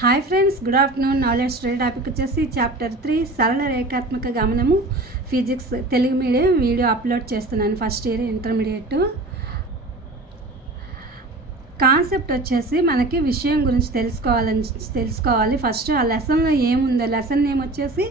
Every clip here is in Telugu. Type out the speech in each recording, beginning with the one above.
Hi friends, good afternoon. Knowledge study topic వచ్చేసి చాప్టర్ 3 సరళ రేఖాత్మక గమనము physics Telugu medium video upload చేస్తున్నాను. First year intermediate. కాన్సెప్ట్ వచ్చేసి మనకి విషయం గురించి తెలుసుకోవాలి. ఫస్ట్ ఆ లెసన్లో ఏముందో, లెసన్ నేమ్ వచ్చేసి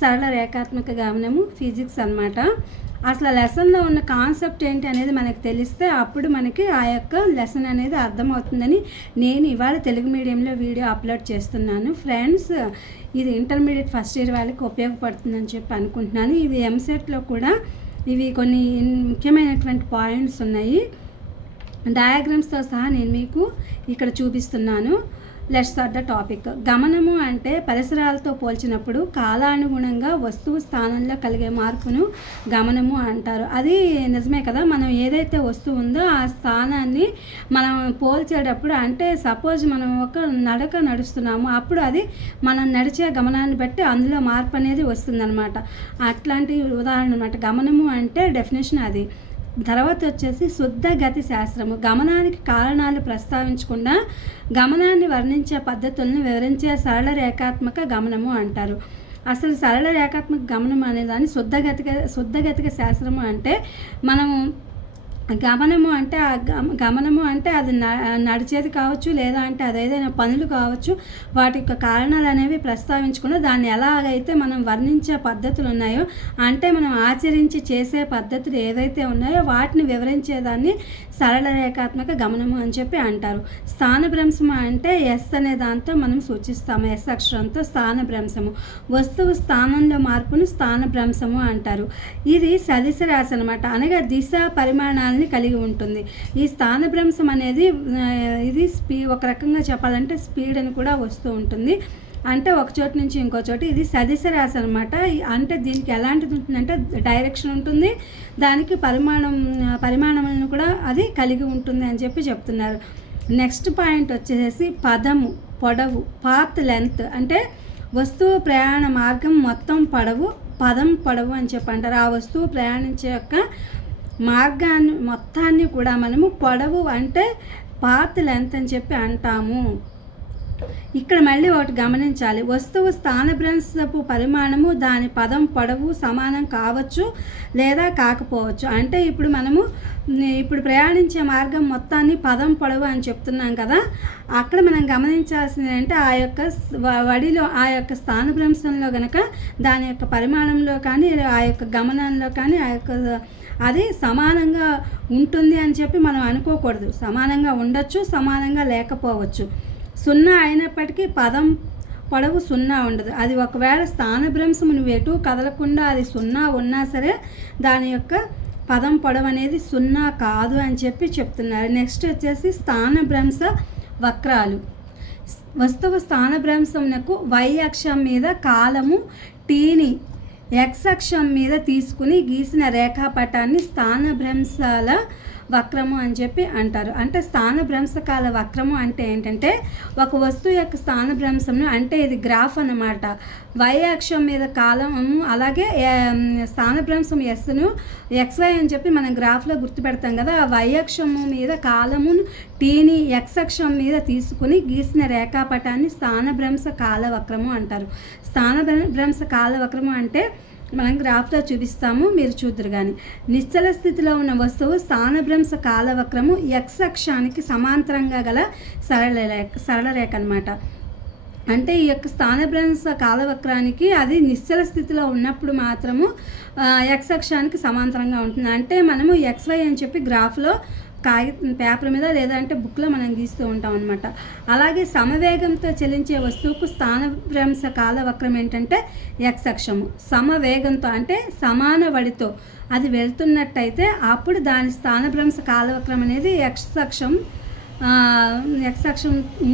సరళ రేఖాత్మక గమనము ఫిజిక్స్ అనమాట. అసలు లెసన్లో ఉన్న కాన్సెప్ట్ ఏంటి అనేది మనకు తెలిస్తే అప్పుడు మనకి ఆ యొక్క లెసన్ అనేది అర్థమవుతుందని నేను ఇవాళ తెలుగు మీడియంలో వీడియో అప్లోడ్ చేస్తున్నాను. ఫ్రెండ్స్, ఇది ఇంటర్మీడియట్ ఫస్ట్ ఇయర్ వాళ్ళకి ఉపయోగపడుతుందని చెప్పి అనుకుంటున్నాను. ఇవి ఎంసెట్లో కూడా ఇవి కొన్ని ముఖ్యమైనటువంటి పాయింట్స్ ఉన్నాయి. డయాగ్రామ్స్తో సహా నేను మీకు ఇక్కడ చూపిస్తున్నాను. Let's start the topic. గమనము అంటే పరిసరాలతో పోల్చినప్పుడు కాలానుగుణంగా వస్తువు స్థానంలో కలిగే మార్పును గమనము అంటారు. అది నిజమే కదా. మనం ఏదైతే వస్తువు ఉందో ఆ స్థానాన్ని మనం పోల్చేటప్పుడు, అంటే సపోజ్ మనం ఒక నడక నడుస్తున్నాము, అప్పుడు అది మనం నడిచే గమనాన్ని బట్టి అందులో మార్పు అనేది వస్తుందన్నమాట. అట్లాంటి ఉదాహరణ అనమాట. గమనము అంటే డెఫినేషన్ అది. తర్వాత వచ్చేసి శుద్ధ గతి శాస్త్రము. గమనానికి కారణాలు ప్రస్తావించకుండా గమనాన్ని వర్ణించే పద్ధతులను వివరించే సరళ రేఖాత్మక గమనము అంటారు. అసలు సరళ రేఖాత్మక గమనం అనేదాన్ని శుద్ధగతిక శాస్త్రము అంటే మనము గమనము అంటే గమనము అంటే అది నడిచేది కావచ్చు, లేదా అంటే అది ఏదైనా పనులు కావచ్చు. వాటి యొక్క కారణాలు అనేవి ప్రస్తావించకుండా దాన్ని ఎలాగైతే మనం వర్ణించే పద్ధతులు ఉన్నాయో, అంటే మనం ఆచరించి చేసే పద్ధతులు ఏవైతే ఉన్నాయో వాటిని వివరించేదాన్ని సరళ రేఖాత్మక గమనము అని చెప్పి అంటారు. స్థానభ్రంశము అంటే ఎస్ అనే దాంతో మనం సూచిస్తాము. ఎస్ అక్షరంతో స్థానభ్రంశము. వస్తువు స్థానంలో మార్పును స్థానభ్రంశము అంటారు. ఇది సదిశ రాశి అనమాట, అనగా దిశ పరిమాణాలు కలిగి ఉంటుంది. ఈ స్థానభ్రంశం అనేది ఇది ఒక రకంగా చెప్పాలంటే స్పీడ్ అని కూడా వస్తూ ఉంటుంది. అంటే ఒక చోటు నుంచి ఇంకో చోటు. ఇది సదిశ రాశి అనమాట. అంటే దీనికి ఎలాంటిది ఉంటుందంటే డైరెక్షన్ ఉంటుంది, దానికి పరిమాణములను కూడా అది కలిగి ఉంటుంది అని చెప్పి చెప్తున్నారు. నెక్స్ట్ పాయింట్ వచ్చేసి పదము పొడవు, పాత్ లెంత్. అంటే వస్తువు ప్రయాణ మార్గం మొత్తం పొడవు, పదం పొడవు అని చెప్పి అంటారు. ఆ వస్తువు ప్రయాణించే యొక్క మార్గాన్ని మొత్తాన్ని కూడా మనము పొడవు అంటే పాత్ లెంత్ అని చెప్పి అంటాము. ఇక్కడ మళ్ళీ ఒకటి గమనించాలి. వస్తువు స్థానభ్రంశపు పరిమాణము దాని పదం పొడవు సమానం కావచ్చు లేదా కాకపోవచ్చు. అంటే ఇప్పుడు ప్రయాణించే మార్గం మొత్తాన్ని పదం పొడవు అని చెప్తున్నాం కదా. అక్కడ మనం గమనించాల్సింది అంటే ఆ యొక్క వడిలో ఆ యొక్క స్థానభ్రంశంలో గనక దాని యొక్క పరిమాణంలో కానీ ఆ యొక్క గమనంలో కానీ అది సమానంగా ఉంటుంది అని చెప్పి మనం అనుకోకూడదు. సమానంగా ఉండొచ్చు, సమానంగా లేకపోవచ్చు. సున్నా అయినప్పటికీ పదం పొడవు సున్నా ఉండదు. అది ఒకవేళ స్థానభ్రంశం నువ్వు ఎటు కదలకుండా అది సున్నా ఉన్నా సరే దాని యొక్క పదం పొడవు అనేది సున్నా కాదు అని చెప్పి చెప్తున్నారు. నెక్స్ట్ వచ్చేసి స్థానభ్రంశ వక్రాలు. వస్తువు స్థానభ్రంశమునకు వై అక్షం మీద కాలము టీని ఎక్స్ అక్షం మీద తీసుకుని గీసిన రేఖాపటాన్ని స్థానభ్రంశాల వక్రము అని చెప్పి అంటారు. అంటే స్థానభ్రంశకాల వక్రము అంటే ఏంటంటే ఒక వస్తువు యొక్క స్థానభ్రంశంను, అంటే ఇది గ్రాఫ్ అన్నమాట. వై అక్షం మీద కాలము, అలాగే స్థానభ్రంశం ఎస్ను ఎక్స్వై అని చెప్పి మనం గ్రాఫ్లో గుర్తుపెడతాం కదా. ఆ వై అక్షము మీద కాలమును టీని ఎక్స్ అక్షం మీద తీసుకుని గీసిన రేఖాపటాన్ని స్థానభ్రంశ కాలవక్రము అంటారు. స్థానభ్రంశ కాలవక్రము అంటే మనం గ్రాఫ్లో చూపిస్తాము, మీరు చూద్దరు కానీ. నిశ్చల స్థితిలో ఉన్న వస్తువు స్థానభ్రంశ కాలవక్రము ఎక్స్ అక్షానికి సమాంతరంగా గల సరళ రేఖ అనమాట. అంటే ఈ యొక్క స్థానభ్రంశ కాలవక్రానికి అది నిశ్చల స్థితిలో ఉన్నప్పుడు మాత్రము ఎక్స్ అక్షానికి సమాంతరంగా ఉంటుంది. అంటే మనము ఎక్స్వై అని చెప్పి గ్రాఫ్లో పేపర్ మీద లేదా అంటే బుక్లో మనం గీస్తూ ఉంటాం అనమాట. అలాగే సమవేగంతో చలించే వస్తువుకు స్థానభ్రంశ కాలవక్రం ఏంటంటే ఎక్స్ అక్షము. సమవేగంతో అంటే సమాన వడితో అది వెళ్తున్నట్టయితే అప్పుడు దాని స్థానభ్రంశ కాలవక్రం అనేది ఎక్స్ అక్షం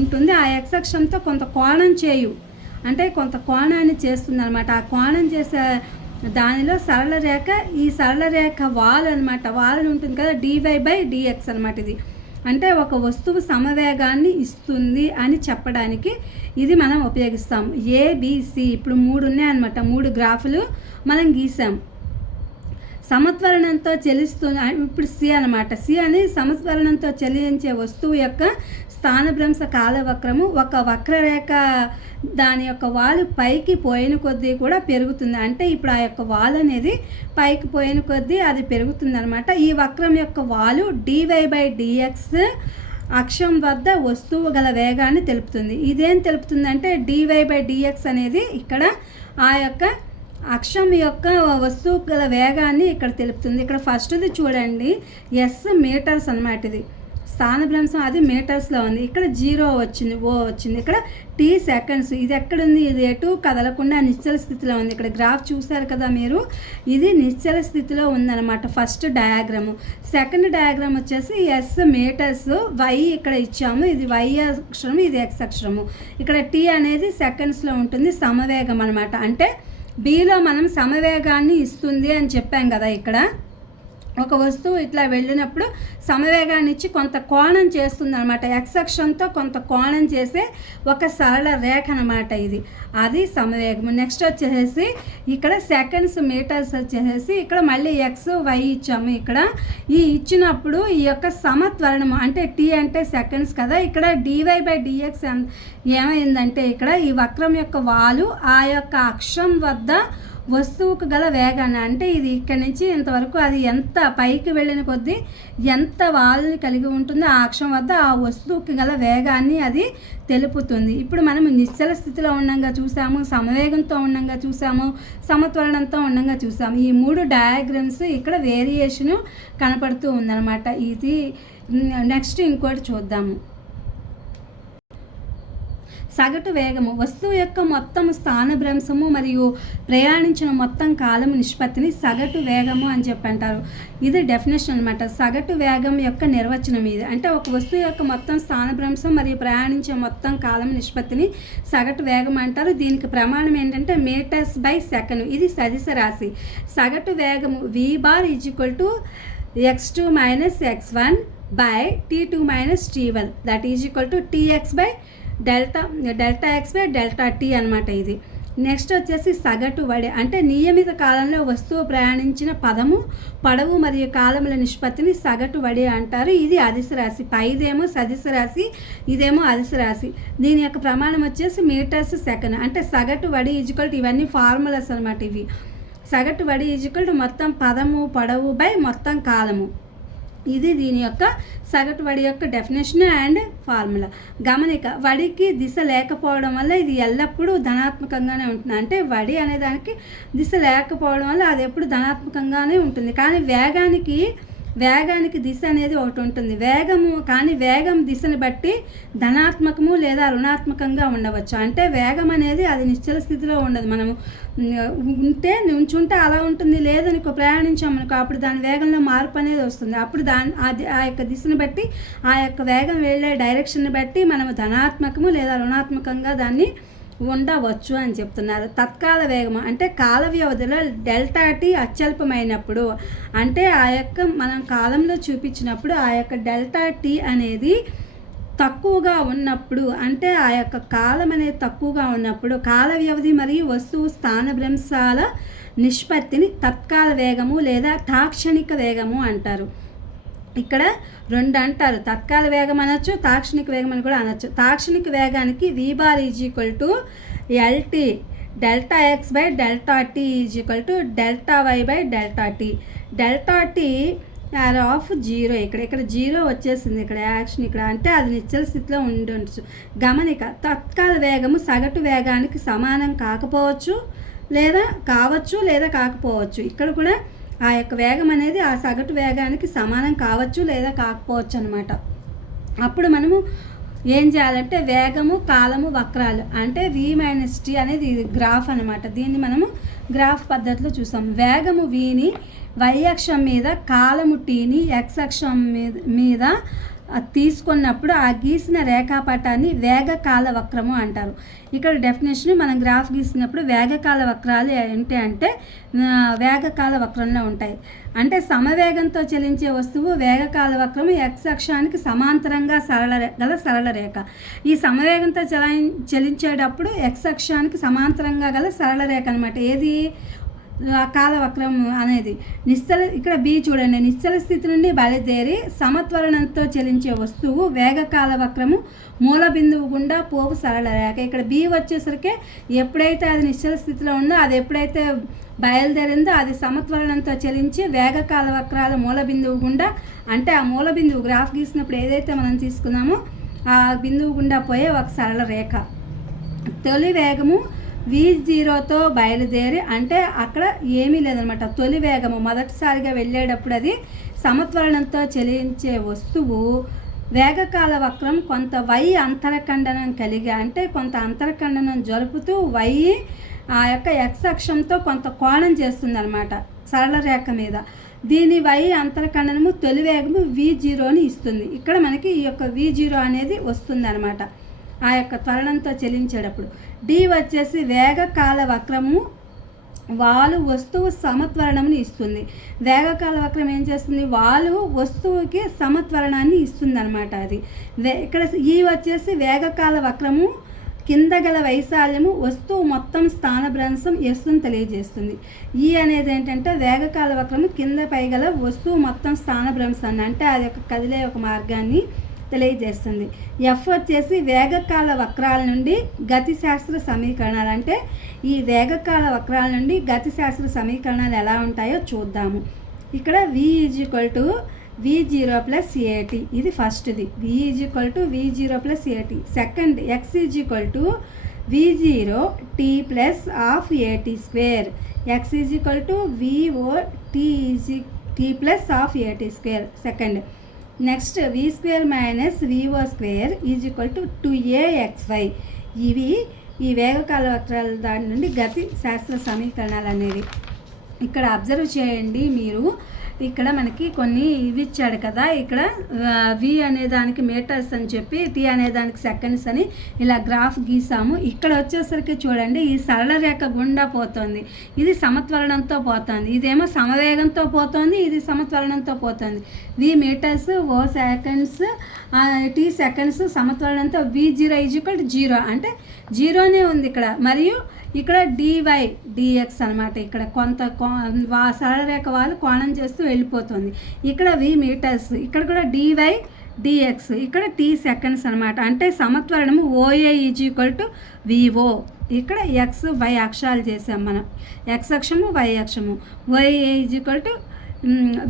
ఉంటుంది. ఆ ఎక్స్ అక్షంతో కొంత కోణం అంటే కొంత కోణాన్ని చేస్తుంది అనమాట. ఆ కోణం చేసే దానిలో సరళ రేఖ, ఈ సరళ రేఖ వాల్ అనమాట. వాల్ ఉంటుంది కదా, dy/dx అనమాట. ఇది అంటే ఒక వస్తువు సమవేగాన్ని ఇస్తుంది అని చెప్పడానికి ఇది మనం ఉపయోగిస్తాం. ఏబిసి ఇప్పుడు 3 ఉన్నాయన్నమాట. 3 గ్రాఫులు మనం గీసాం. సమత్వరణంతో చలిస్తూ, ఇప్పుడు సి అనమాట. సి అని సమత్వరణంతో చలించే వస్తువు యొక్క స్థానభ్రంశ కాలవక్రము ఒక వక్రరేఖ దాని యొక్క వాలు పైకి పోయిన కొద్దీ కూడా పెరుగుతుంది. అంటే ఇప్పుడు ఆ యొక్క వాలు అనేది పైకి పోయిన కొద్దీ అది పెరుగుతుంది అనమాట. ఈ వక్రం యొక్క వాలు dy/dx అక్షం వద్ద వస్తువు గల వేగాన్ని తెలుపుతుంది. ఇదేం తెలుపుతుందంటే dy/dx అనేది ఇక్కడ ఆ యొక్క అక్షం యొక్క వస్తువు గల వేగాన్ని ఇక్కడ తెలుపుతుంది. ఇక్కడ ఫస్ట్ది చూడండి, ఎస్ మీటర్స్ అనమాట. ఇది స్థానభ్రంశం అది మీటర్స్లో ఉంది. ఇక్కడ 0 వచ్చింది, ఓ వచ్చింది. ఇక్కడ టీ సెకండ్స్. ఇది ఎక్కడుంది? ఇది ఎటు కదలకుండా నిశ్చల స్థితిలో ఉంది. ఇక్కడ గ్రాఫ్ చూసారు కదా మీరు, ఇది నిశ్చల స్థితిలో ఉందన్నమాట ఫస్ట్ డయాగ్రాము. సెకండ్ డయాగ్రామ్ వచ్చేసి ఎస్ మీటర్స్, వై ఇక్కడ ఇచ్చాము, ఇది వై అక్షరము, ఇది ఎక్స్ అక్షరము. ఇక్కడ టీ అనేది సెకండ్స్లో ఉంటుంది, సమవేగం అనమాట. అంటే బీలో మనం సమవేగాన్ని ఇస్తుంది అని చెప్పాం కదా. ఇక్కడ ఒక వస్తువు ఇట్లా వెళ్ళినప్పుడు సమవేగాన్ని ఇచ్చి కొంత కోణం చేస్తుంది అనమాట. ఎక్స్ అక్షంతో కొంత కోణం చేసే ఒక సరళ రేఖ అనమాట ఇది, అది సమవేగం. నెక్స్ట్ వచ్చేసి ఇక్కడ సెకండ్స్ మీటర్స్ వచ్చేసి ఇక్కడ మళ్ళీ ఎక్స్ వై ఇచ్చాము. ఇక్కడ ఈ ఇచ్చినప్పుడు ఈ యొక్క సమత్వరణము అంటే టీ అంటే సెకండ్స్ కదా. ఇక్కడ dy/dx ఏమైందంటే ఇక్కడ ఈ వక్రం యొక్క వాలు ఆ యొక్క అక్షం వద్ద వస్తువుకు గల వేగాన్ని, అంటే ఇది ఇక్కడి నుంచి ఇంతవరకు అది ఎంత పైకి వెళ్ళిన కొద్దీ ఎంత వాలుని కలిగి ఉంటుందో ఆ అక్షం వద్ద ఆ వస్తువుకి గల వేగాన్ని అది తెలుపుతుంది. ఇప్పుడు మనం నిశ్చల స్థితిలో ఉండంగా చూసాము, సమవేగంతో ఉండంగా చూసాము, సమత్వరణంతో ఉండంగా చూసాము. ఈ 3 డయాగ్రామ్స్ ఇక్కడ వేరియేషను కనపడుతూ ఉందన్నమాట. ఇది నెక్స్ట్ ఇంకోటి చూద్దాము. సగటు వేగము వస్తువు యొక్క మొత్తం స్థానభ్రంశము మరియు ప్రయాణించిన మొత్తం కాలము నిష్పత్తిని సగటు వేగము అని చెప్పి అంటారు. ఇది డెఫినేషన్ అనమాట. సగటు వేగం యొక్క నిర్వచనం ఇది. అంటే ఒక వస్తువు యొక్క మొత్తం స్థానభ్రంశం మరియు ప్రయాణించే మొత్తం కాలం నిష్పత్తిని సగటు వేగం అంటారు. దీనికి ప్రమాణం ఏంటంటే మీటర్స్/సెకండ్. ఇది సదిశ రాశి. సగటు వేగము v⁻ x2 - x1 /t2 - t1 that is equal to delta x/డెల్టా t అనమాట ఇది. నెక్స్ట్ వచ్చేసి సగటు వడి అంటే నియమిత కాలంలో వస్తువు ప్రయాణించిన పొడవు మరియు కాలముల నిష్పత్తిని సగటు వడి అంటారు. ఇది అదిశ రాశి. పైదేమో సదిశ రాశి, ఇదేమో అదిశ రాశి. దీని యొక్క ప్రమాణం వచ్చేసి మీటర్స్ సెకండ్. అంటే సగటు వడి ఈజ్వల్ టు ఇవన్నీ ఫార్ములాస్ అనమాట. ఇవి సగటు వడి ఈజ్వల్ టు మొత్తం పొడవు బై మొత్తం కాలము. ఇది దీని యొక్క సగటు వడి యొక్క డెఫినేషన్ అండ్ ఫార్ములా. గమనిక, వడికి దిశ లేకపోవడం వల్ల ఇది ఎల్లప్పుడూ ధనాత్మకంగానే ఉంటుంది. అంటే వడి అనే దానికి దిశ లేకపోవడం వల్ల అది ఎప్పుడు ధనాత్మకంగానే ఉంటుంది. కానీ వేగానికి దిశ అనేది ఒకటి ఉంటుంది. వేగం దిశని బట్టి ధనాత్మకము లేదా రుణాత్మకంగా ఉండవచ్చు. అంటే వేగం అనేది అది నిశ్చల స్థితిలో ఉండదు. మనము నుంచుంటే అలా ఉంటుంది, లేదనుకో ప్రయాణించామనుకో అప్పుడు దాని వేగంలో మార్పు అనేది వస్తుంది. అప్పుడు ఆ యొక్క దిశని బట్టి ఆ యొక్క వేగం వెళ్ళే డైరెక్షన్ని బట్టి మనము ధనాత్మకము లేదా రుణాత్మకంగా దాన్ని ఉండవచ్చు అని చెప్తున్నారు. తత్కాల వేగం అంటే కాల వ్యవధిలో డెల్టా టీ అత్యల్పమైనప్పుడు, అంటే ఆ యొక్క మనం కాలంలో చూపించినప్పుడు ఆ యొక్క డెల్టా టీ అనేది తక్కువగా ఉన్నప్పుడు, అంటే ఆ యొక్క కాలం అనేది తక్కువగా ఉన్నప్పుడు కాల వ్యవధి మరియు వస్తువు స్థానభ్రంశాల నిష్పత్తిని తత్కాల వేగము లేదా తాక్షణిక వేగము అంటారు. ఇక్కడ రెండు అంటారు, తత్కాల వేగం అనొచ్చు, తాక్షణిక వేగం అని కూడా అనొచ్చు. తాక్షణిక వేగానికి v⁻ LT డెల్టా x/డెల్టా t డెల్టా y/డెల్టా t. డెల్టా t ఆఫ్ 0 ఇక్కడ 0 వచ్చేసింది. ఇక్కడ యాక్షన్ ఇక్కడ అంటే అది నిశ్చల స్థితిలో ఉండొచ్చు. గమనిక, తత్కాల వేగము సగటు వేగానికి సమానం కాకపోవచ్చు లేదా కాకపోవచ్చు. ఇక్కడ కూడా ఆ యొక్క వేగం అనేది ఆ సగటు వేగానికి సమానం కావచ్చు లేదా కాకపోవచ్చు అనమాట. అప్పుడు మనము ఏం చేయాలంటే వేగము, కాలము, వక్రాలు అంటే v - t అనేది ఇది గ్రాఫ్ అనమాట. దీన్ని మనము గ్రాఫ్ పద్ధతిలో చూసాం. వేగము vని y అక్షం మీద, కాలము tని x అక్షం మీద తీసుకున్నప్పుడు ఆ గీసిన రేఖాపటాన్ని వేగకాల వక్రము అంటారు. ఇక్కడ డెఫినేషన్ మనం గ్రాఫ్ గీసినప్పుడు వేగకాల వక్రాలు ఏంటి అంటే వేగకాల వక్రంలో ఉంటాయి. అంటే సమవేగంతో చలించే వస్తువు వేగకాల వక్రము x అక్షానికి సమాంతరంగా సరళ రేఖ. ఈ సమవేగంతో చలించేటప్పుడు x అక్షానికి సమాంతరంగా గల సరళ రేఖ అనమాట. ఏది కాలవక్రం అనేది ఇక్కడ బి చూడండి, నిశ్చల స్థితి నుండి బయలుదేరి సమత్వరణంతో చలించే వస్తువు వేగ కాలవక్రము మూల బిందువు గుండా పోవు సరళ రేఖ. ఇక్కడ బి వచ్చేసరికి ఎప్పుడైతే అది నిశ్చల స్థితిలో ఉందో, అది ఎప్పుడైతే బయలుదేరిందో అది సమత్వరణంతో చలించి వేగ కాలవక్రాల మూల బిందువు గుండా, అంటే ఆ మూల బిందువు గ్రాఫ్ గీసినప్పుడు ఏదైతే మనం తీసుకున్నామో ఆ బిందువు గుండా పోయే ఒక సరళ రేఖ. తొలి వేగము v0తో బయలుదేరి, అంటే అక్కడ ఏమీ లేదనమాట. తొలి వేగము మొదటిసారిగా వెళ్ళేటప్పుడు అది సమత్వరణంతో చలించే వస్తువు వేగకాల వక్రం కొంత y అంతరఖండనం కలిగి, అంటే కొంత అంతరఖండనం జరుపుతూ y ఆ యొక్క x అక్షంతో కొంత కోణం చేస్తుంది అనమాట సరళ రేఖ మీద. దీని y అంతరఖండనము తొలి వేగము v0ని ఇస్తుంది. ఇక్కడ మనకి ఈ యొక్క v0 అనేది వస్తుంది అనమాట ఆ యొక్క త్వరణంతో చెలించేటప్పుడు. డి వచ్చేసి వేగకాల వక్రము వాలు వస్తువు సమత్వరణంని ఇస్తుంది. వేగకాల వక్రం ఏం చేస్తుంది, వాలు వస్తువుకి సమత్వరణాన్ని ఇస్తుంది అనమాట. అది ఇక్కడ ఈ వచ్చేసి వేగకాల వక్రము కింద గల వైశాల్యము వస్తువు మొత్తం స్థానభ్రంశం ఎస్సును తెలియజేస్తుంది. ఈ అనేది ఏంటంటే వేగకాల వక్రము కింద పై గల వస్తువు మొత్తం స్థానభ్రంశాన్ని, అంటే అది ఒక కదిలే ఒక మార్గాన్ని తెలియజేస్తుంది. ఎఫ్ వచ్చేసి వేగకాల వక్రాల నుండి గతిశాస్త్ర సమీకరణాలు, అంటే ఈ వేగకాల వక్రాల నుండి గతిశాస్త్ర సమీకరణాలు ఎలా ఉంటాయో చూద్దాము. ఇక్కడ v v0 ప్లస్ ఏటీ, ఇది ఫస్ట్ది. v0 plus AT. Second x v0 t plus half AT square. x vo t plus half AT square. Second. Next v square minus vo square is equal to 2axy. ఇవి ఈ వేగకాల వక్రాల దాని నుండి గతి శాస్త్ర సమీకరణాలు అనేవి. ఇక్కడ అబ్జర్వ్ చేయండి మీరు, ఇక్కడ మనకి కొన్ని ఇవి ఇచ్చాడు కదా, ఇక్కడ వి అనే దానికి మీటర్స్ అని చెప్పి టీ అనే దానికి సెకండ్స్ అని ఇలా గ్రాఫ్ గీసాము. ఇక్కడ వచ్చేసరికి చూడండి, ఈ సరళ రేఖ గుండా పోతుంది, ఇది సమత్వరణంతో పోతుంది, ఇదేమో సమవేగంతో పోతుంది, ఇది సమత్వరణంతో పోతుంది. వి మీటర్స్, ఓ సెకండ్స్, టీ సెకండ్స్, సమత్వరణంతో v0 0, అంటే జీరోనే ఉంది ఇక్కడ. మరియు ఇక్కడ dy dx అనమాట. ఇక్కడ కొంత సరళ రేఖ వాళ్ళు కోణం చేస్తూ వెళ్ళిపోతుంది. ఇక్కడ v మీటర్స్, ఇక్కడ కూడా dy dx, ఇక్కడ t సెకండ్స్ అనమాట. అంటే సమత్వరణము OA vo. ఇక్కడ x y అక్షరాలు చేసాం మనం, x అక్షము y అక్షము. OA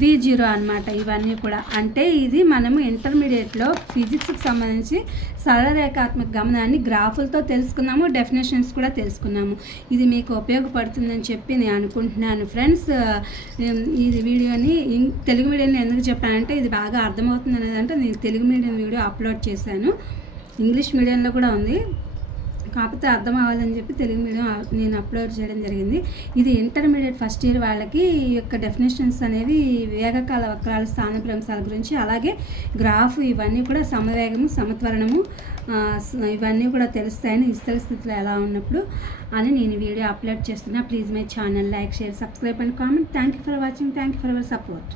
v0 అనమాట. ఇవన్నీ కూడా అంటే ఇది మనము ఇంటర్మీడియట్లో ఫిజిక్స్కి సంబంధించి సరళరేఖాత్మక గమనాన్ని గ్రాఫులతో తెలుసుకున్నాము, డెఫినేషన్స్ కూడా తెలుసుకున్నాము. ఇది మీకు ఉపయోగపడుతుందని చెప్పి నేను అనుకుంటున్నాను ఫ్రెండ్స్. ఈ వీడియోని తెలుగు మీడియంలో ఎందుకు చెప్పానంటే ఇది బాగా అర్థమవుతుంది అనేది, అంటే నేను తెలుగు మీడియం వీడియో అప్లోడ్ చేశాను, ఇంగ్లీష్ మీడియంలో కూడా ఉంది, కాకపోతే అర్థం అవ్వాలని చెప్పి తెలుగు మీడియం నేను అప్లోడ్ చేయడం జరిగింది. ఇది ఇంటర్మీడియట్ ఫస్ట్ ఇయర్ వాళ్ళకి ఈ యొక్క డెఫినేషన్స్ అనేవి వేగకాల వక్రాల స్థానభ్రంశాల గురించి, అలాగే గ్రాఫ్, ఇవన్నీ కూడా సమవేగము, సమత్వరణము, ఇవన్నీ కూడా తెలుస్తాయని నిశ్చల స్థితిలో ఎలా ఉన్నప్పుడు అని నేను వీడియో అప్లోడ్ చేస్తున్నా. Please my channel like, share, subscribe and comment. Thank you for watching. Thank you for our support.